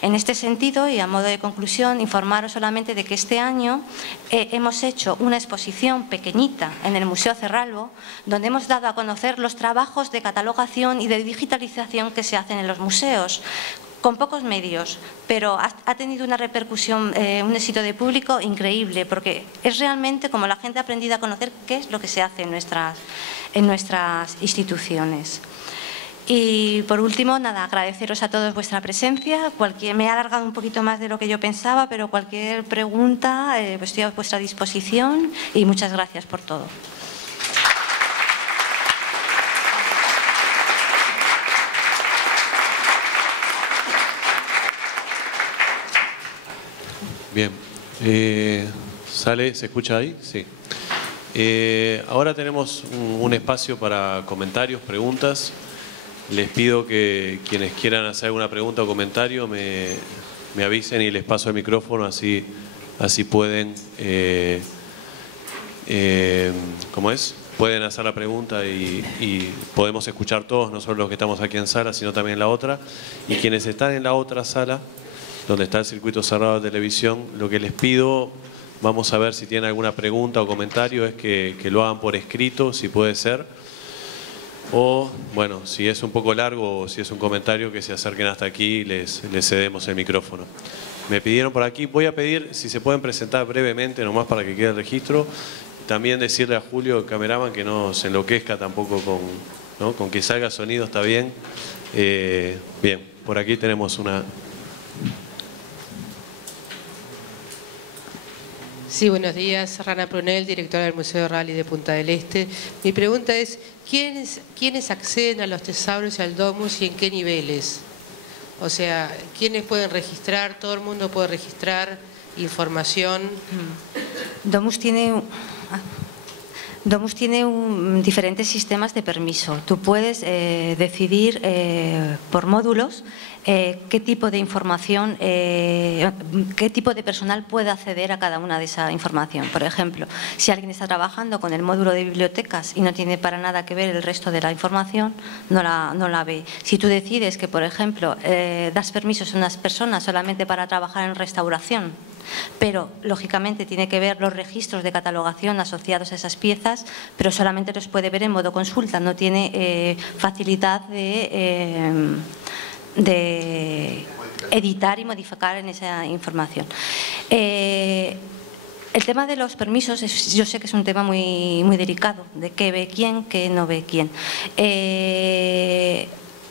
En este sentido, y a modo de conclusión, informaros solamente de que este año hemos hecho una exposición pequeñita en el Museo Cerralbo, donde hemos dado a conocer los trabajos de catalogación y de digitalización que se hacen en los museos, con pocos medios, pero ha tenido una repercusión, un éxito de público increíble, porque es realmente como la gente ha aprendido a conocer qué es lo que se hace en nuestras instituciones. Y por último, nada, agradeceros a todos vuestra presencia. Me he alargado un poquito más de lo que yo pensaba, pero cualquier pregunta, pues estoy a vuestra disposición y muchas gracias por todo. Bien. ¿Sale? ¿Se escucha ahí? Sí. Ahora tenemos un espacio para comentarios, preguntas. Les pido que quienes quieran hacer alguna pregunta o comentario me avisen y les paso el micrófono, así pueden, ¿cómo es? Pueden hacer la pregunta y podemos escuchar todos, no solo los que estamos aquí en sala, sino también en la otra. Y quienes están en la otra sala, donde está el circuito cerrado de televisión, lo que les pido, vamos a ver si tienen alguna pregunta o comentario, es que lo hagan por escrito, si puede ser. O, bueno, si es un poco largo o si es un comentario, que se acerquen hasta aquí y les cedemos el micrófono. Me pidieron por aquí, voy a pedir si se pueden presentar brevemente, nomás para que quede el registro. También decirle a Julio, el cameraman, que no se enloquezca tampoco con que salga sonido, está bien. Bien, por aquí tenemos una... Sí, buenos días. Rana Prunel, directora del Museo Rally de Punta del Este. Mi pregunta es, ¿quiénes acceden a los tesauros y al Domus y en qué niveles? O sea, ¿quiénes pueden registrar? ¿Todo el mundo puede registrar información? Domus tiene diferentes sistemas de permiso. Tú puedes decidir por módulos qué tipo de información, qué tipo de personal puede acceder a cada una de esa información. Por ejemplo, si alguien está trabajando con el módulo de bibliotecas y no tiene para nada que ver el resto de la información, no la ve. Si tú decides que, por ejemplo, das permisos a unas personas solamente para trabajar en restauración, pero lógicamente tiene que ver los registros de catalogación asociados a esas piezas, pero solamente los puede ver en modo consulta, no tiene facilidad de editar y modificar en esa información. El tema de los permisos, yo sé que es un tema muy delicado, de qué ve quién, qué no ve quién.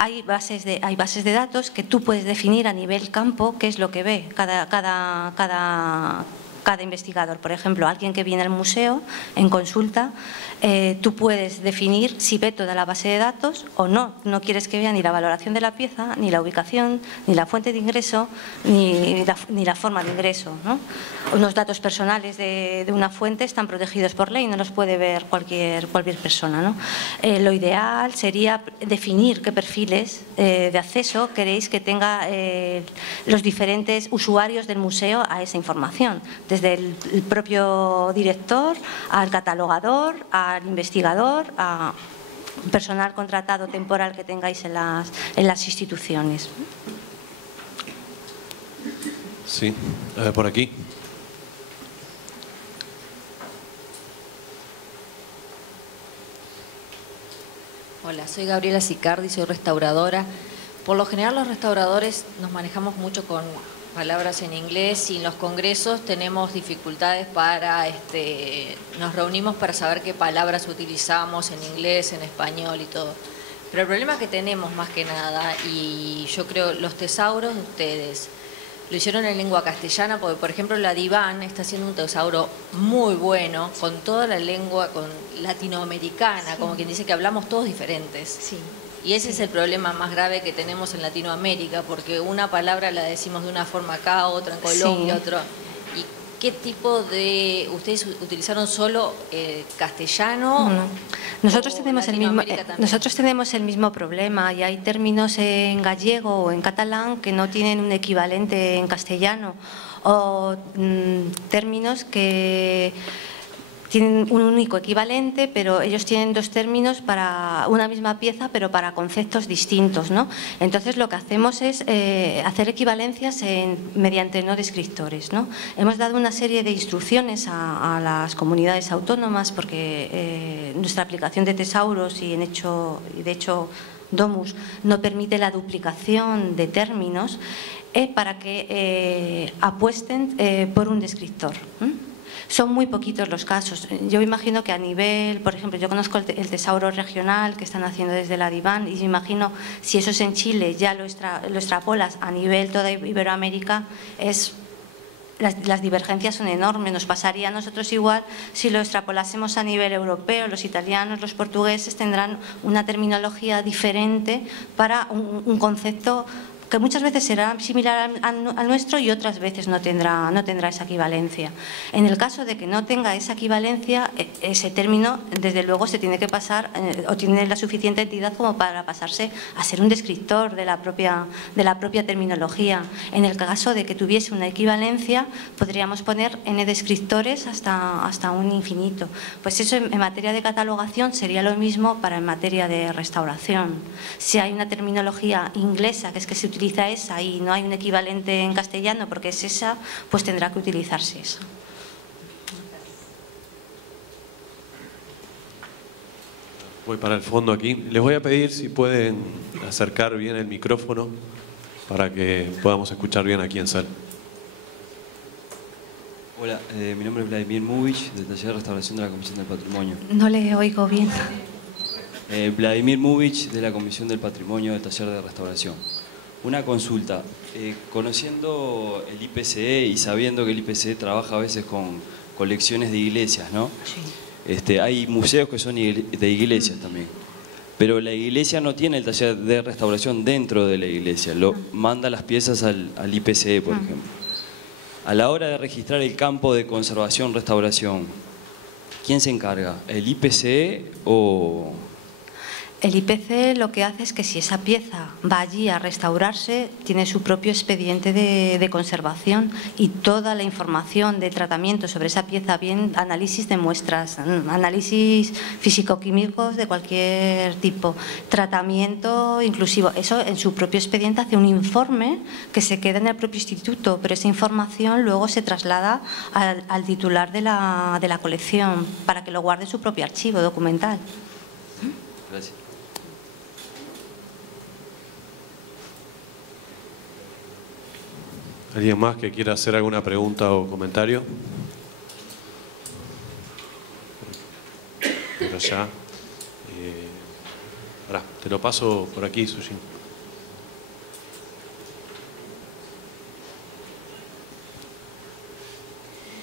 Hay bases de datos que tú puedes definir a nivel campo qué es lo que ve cada investigador. Por ejemplo, alguien que viene al museo en consulta, tú puedes definir si ve toda la base de datos o no. No quieres que vea ni la valoración de la pieza, ni la ubicación, ni la fuente de ingreso, ni la forma de ingreso, ¿no? Unos datos personales de una fuente están protegidos por ley, no los puede ver cualquier persona, ¿no? Lo ideal sería definir qué perfiles de acceso queréis que tenga los diferentes usuarios del museo a esa información, desde el propio director, al catalogador, al investigador, a personal contratado temporal que tengáis en las instituciones. Sí, a ver, por aquí. Hola, soy Gabriela Sicardi, soy restauradora. Por lo general los restauradores nos manejamos mucho con palabras en inglés y en los congresos tenemos dificultades para, nos reunimos para saber qué palabras utilizamos en inglés, en español y todo. Pero el problema que tenemos más que nada, y yo creo los tesauros de ustedes lo hicieron en lengua castellana, porque por ejemplo la Divan está haciendo un tesauro muy bueno con toda la lengua latinoamericana, como quien dice que hablamos todos diferentes. Sí. Y ese es el problema más grave que tenemos en Latinoamérica, porque una palabra la decimos de una forma acá, otra en Colombia, otra... ¿Y qué tipo de...? ¿Ustedes utilizaron solo castellano? No. Nosotros tenemos el mismo problema y hay términos en gallego o en catalán que no tienen un equivalente en castellano, o términos que tienen un único equivalente, pero ellos tienen dos términos para una misma pieza, pero para conceptos distintos, ¿no? Entonces lo que hacemos es hacer equivalencias mediante no descriptores, ¿no? Hemos dado una serie de instrucciones a las comunidades autónomas porque nuestra aplicación de tesauros y de hecho Domus no permite la duplicación de términos para que apuesten por un descriptor. Son muy poquitos los casos. Yo imagino que a nivel, por ejemplo, yo conozco el tesauro regional que están haciendo desde la DIVAN y me imagino si eso es en Chile, ya lo extrapolas a nivel toda Iberoamérica, las divergencias son enormes. Nos pasaría a nosotros igual si lo extrapolásemos a nivel europeo. Los italianos, los portugueses tendrán una terminología diferente para un concepto que muchas veces será similar al nuestro y otras veces no tendrá esa equivalencia. En el caso de que no tenga esa equivalencia, ese término desde luego se tiene que pasar o tiene la suficiente entidad como para pasarse a ser un descriptor de la propia terminología. En el caso de que tuviese una equivalencia, podríamos poner n descriptores hasta un infinito. Pues eso en materia de catalogación sería lo mismo para en materia de restauración. Si hay una terminología inglesa que es que se utiliza esa y no hay un equivalente en castellano porque es esa, pues tendrá que utilizarse esa. Voy para el fondo aquí. Les voy a pedir si pueden acercar bien el micrófono para que podamos escuchar bien aquí en sala. Hola, mi nombre es Vladimir Múvich, del Taller de Restauración de la Comisión del Patrimonio. No le oigo bien. Vladimir Múvich, de la Comisión del Patrimonio del Taller de Restauración. Una consulta. Conociendo el IPCE y sabiendo que el IPCE trabaja a veces con colecciones de iglesias, ¿no? Sí. Hay museos que son de iglesias también. Pero la iglesia no tiene el taller de restauración dentro de la iglesia. Manda las piezas al IPCE, por ejemplo. A la hora de registrar el campo de conservación-restauración, ¿quién se encarga? ¿El IPCE o...? El IPC lo que hace es que si esa pieza va allí a restaurarse, tiene su propio expediente de conservación y toda la información de tratamiento sobre esa pieza, bien análisis de muestras, análisis físico-químicos de cualquier tipo, tratamiento inclusivo, eso en su propio expediente hace un informe que se queda en el propio instituto, pero esa información luego se traslada al titular de la colección para que lo guarde en su propio archivo documental. Gracias. ¿Alguien más que quiera hacer alguna pregunta o comentario? Por allá. Ahora, te lo paso por aquí, Sujin.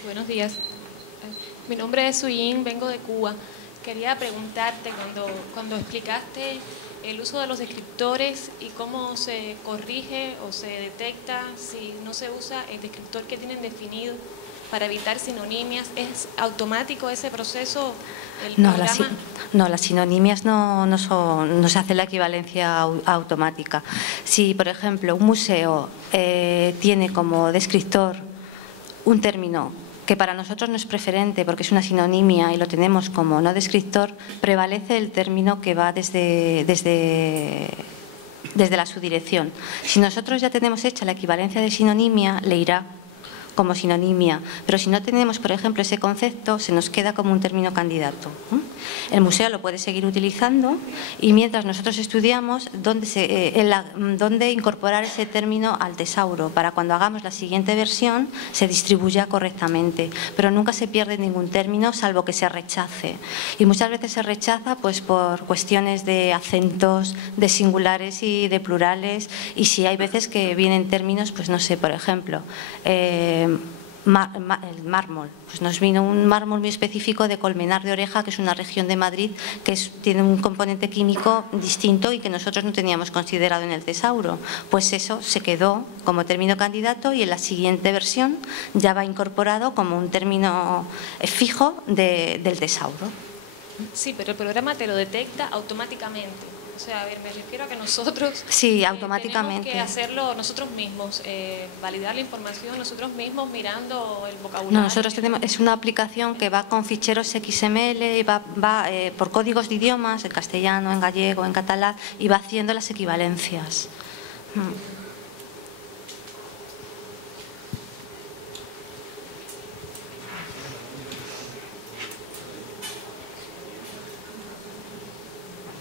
Buenos días. Mi nombre es Suyin, vengo de Cuba. Quería preguntarte, cuando explicaste el uso de los descriptores y cómo se corrige o se detecta si no se usa el descriptor que tienen definido para evitar sinonimias, ¿es automático ese proceso? No, las sinonimias no se hace la equivalencia automática. Si, por ejemplo, un museo tiene como descriptor un término que para nosotros no es preferente porque es una sinonimia y lo tenemos como no descriptor, prevalece el término que va desde la subdirección. Si nosotros ya tenemos hecha la equivalencia de sinonimia, le irá como sinonimia, pero si no tenemos, por ejemplo, ese concepto, se nos queda como un término candidato. El museo lo puede seguir utilizando y mientras nosotros estudiamos dónde incorporar ese término al tesauro para cuando hagamos la siguiente versión se distribuya correctamente, pero nunca se pierde ningún término salvo que se rechace. Y muchas veces se rechaza pues por cuestiones de acentos, de singulares y de plurales, y si hay veces que vienen términos, pues no sé, por ejemplo, el mármol, pues nos vino un mármol muy específico de Colmenar de Oreja, que es una región de Madrid que tiene un componente químico distinto y que nosotros no teníamos considerado en el tesauro. Pues eso se quedó como término candidato y en la siguiente versión ya va incorporado como un término fijo del tesauro. Sí, pero el programa te lo detecta automáticamente. O sea, a ver, me refiero a que nosotros Sí, automáticamente. tenemos que hacerlo nosotros mismos, validar la información nosotros mismos mirando el vocabulario. No, nosotros tenemos, es una aplicación que va con ficheros XML y va por códigos de idiomas, en castellano, en gallego, en catalán, y va haciendo las equivalencias.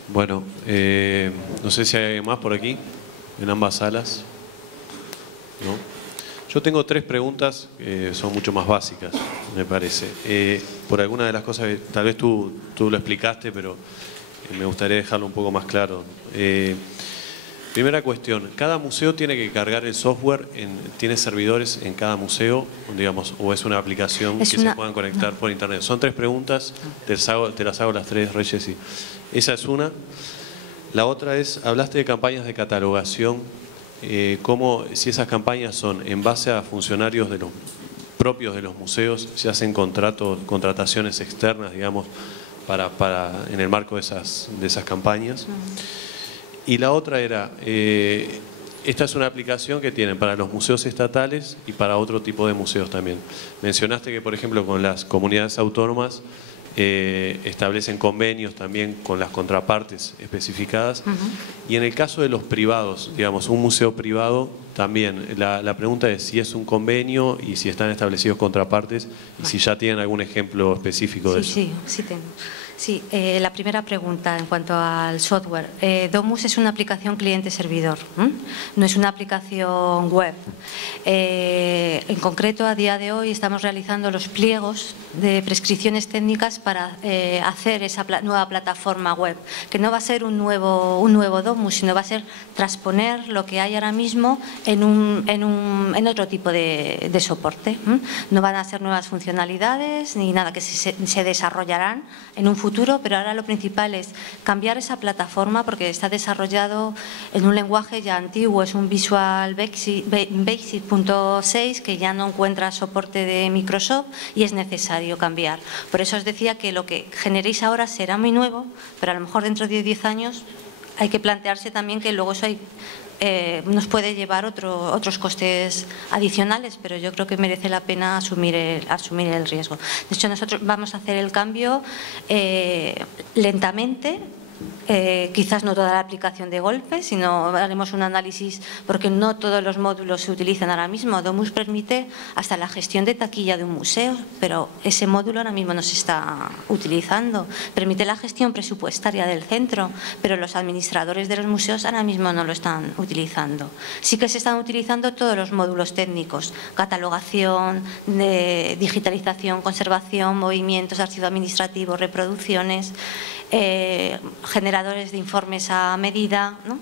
Bueno, no sé si hay alguien más por aquí, en ambas salas. ¿No? Yo tengo 3 preguntas que son mucho más básicas, me parece. Por alguna de las cosas que tal vez tú lo explicaste, pero me gustaría dejarlo un poco más claro. Primera cuestión, ¿cada museo tiene que cargar el software? ¿Tiene servidores en cada museo, digamos, o es una aplicación que se puedan conectar por internet? Son 3 preguntas, te las hago las 3, Reyes. Esa es una. La otra es, hablaste de campañas de catalogación, si esas campañas son en base a funcionarios propios de los museos, se hacen contrataciones externas, digamos, en el marco de esas campañas. Y la otra era, esta es una aplicación que tienen para los museos estatales y para otro tipo de museos también. Mencionaste que, por ejemplo, con las comunidades autónomas establecen convenios también con las contrapartes especificadas. Y en el caso de los privados, digamos, un museo privado, también la pregunta es si es un convenio y si están establecidos contrapartes y si ya tienen algún ejemplo específico de eso. Sí tengo. Sí, la primera pregunta en cuanto al software. Domus es una aplicación cliente-servidor, no es una aplicación web. En concreto, a día de hoy estamos realizando los pliegos de prescripciones técnicas para hacer esa nueva plataforma web, que no va a ser un nuevo Domus, sino va a ser transponer lo que hay ahora mismo en otro tipo de soporte. No van a ser nuevas funcionalidades ni nada, que se desarrollarán en un futuro, pero ahora lo principal es cambiar esa plataforma porque está desarrollado en un lenguaje ya antiguo, es un Visual Basic 6 que ya no encuentra soporte de Microsoft y es necesario cambiar. Por eso os decía que lo que generéis ahora será muy nuevo, pero a lo mejor dentro de 10 años hay que plantearse también que luego eso nos puede llevar otros costes adicionales, pero yo creo que merece la pena asumir el riesgo. De hecho, nosotros vamos a hacer el cambio lentamente. Quizás no toda la aplicación de golpe, sino haremos un análisis porque no todos los módulos se utilizan ahora mismo. Domus permite hasta la gestión de taquilla de un museo, pero ese módulo ahora mismo no se está utilizando. Permite la gestión presupuestaria del centro, pero los administradores de los museos ahora mismo no lo están utilizando. Sí que se están utilizando todos los módulos técnicos: catalogación, digitalización, conservación, movimientos, archivo administrativo, reproducciones, generadores de informes a medida, ¿no?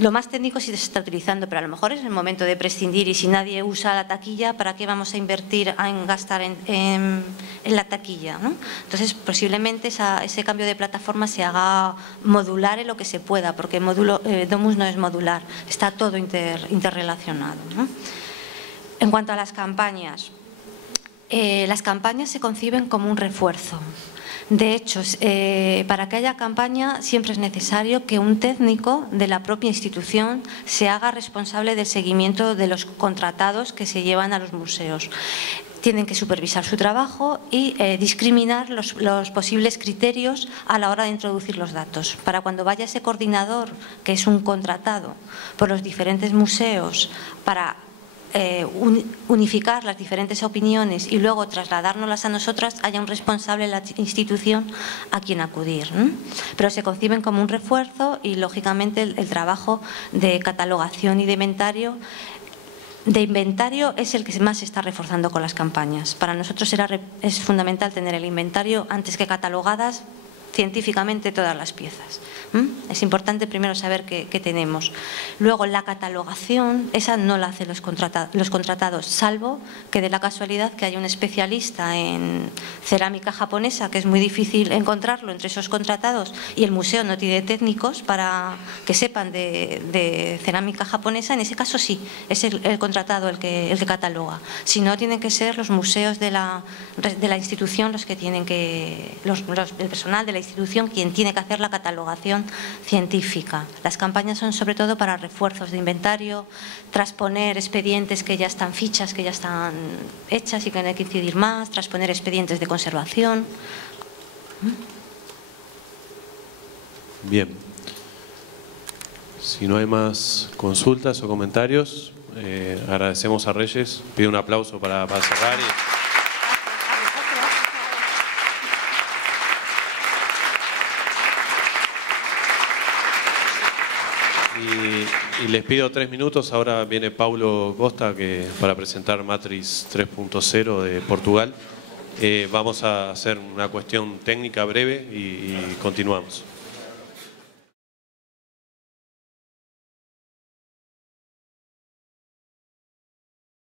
Lo más técnico sí se está utilizando, pero a lo mejor es el momento de prescindir, y si nadie usa la taquilla, ¿para qué vamos a invertir, en gastar en la taquilla, ¿no? Entonces, posiblemente ese cambio de plataforma se haga modular en lo que se pueda, porque Domus no es modular, está todo interrelacionado, ¿no? En cuanto a las campañas se conciben como un refuerzo. De hecho, para que haya campaña siempre es necesario que un técnico de la propia institución se haga responsable del seguimiento de los contratados que se llevan a los museos. Tienen que supervisar su trabajo y discriminar los posibles criterios a la hora de introducir los datos. Para cuando vaya ese coordinador, que es un contratado por los diferentes museos, para unificar las diferentes opiniones y luego trasladárnoslas a nosotras, haya un responsable en la institución a quien acudir, ¿no? Pero se conciben como un refuerzo y lógicamente el trabajo de catalogación y de inventario es el que más se está reforzando con las campañas. Para nosotros es fundamental tener el inventario antes que catalogadas científicamente todas las piezas. Es importante primero saber qué tenemos. Luego, la catalogación, esa no la hacen los contratados, salvo que de la casualidad que haya un especialista en cerámica japonesa, que es muy difícil encontrarlo entre esos contratados, y el museo no tiene técnicos para que sepan de cerámica japonesa. En ese caso sí, es el contratado el que cataloga. Si no, tienen que ser los museos de la institución los que tienen que, el personal de la institución institución quien tiene que hacer la catalogación científica. Las campañas son sobre todo para refuerzos de inventario, transponer expedientes que ya están fichas, que ya están hechas y que no hay que incidir más, transponer expedientes de conservación. Bien. Si no hay más consultas o comentarios, agradecemos a Reyes. Pido un aplauso para cerrar. Y les pido 3 minutos. Ahora viene Paulo Costa para presentar Matrix 3.0 de Portugal. Vamos a hacer una cuestión técnica breve y continuamos.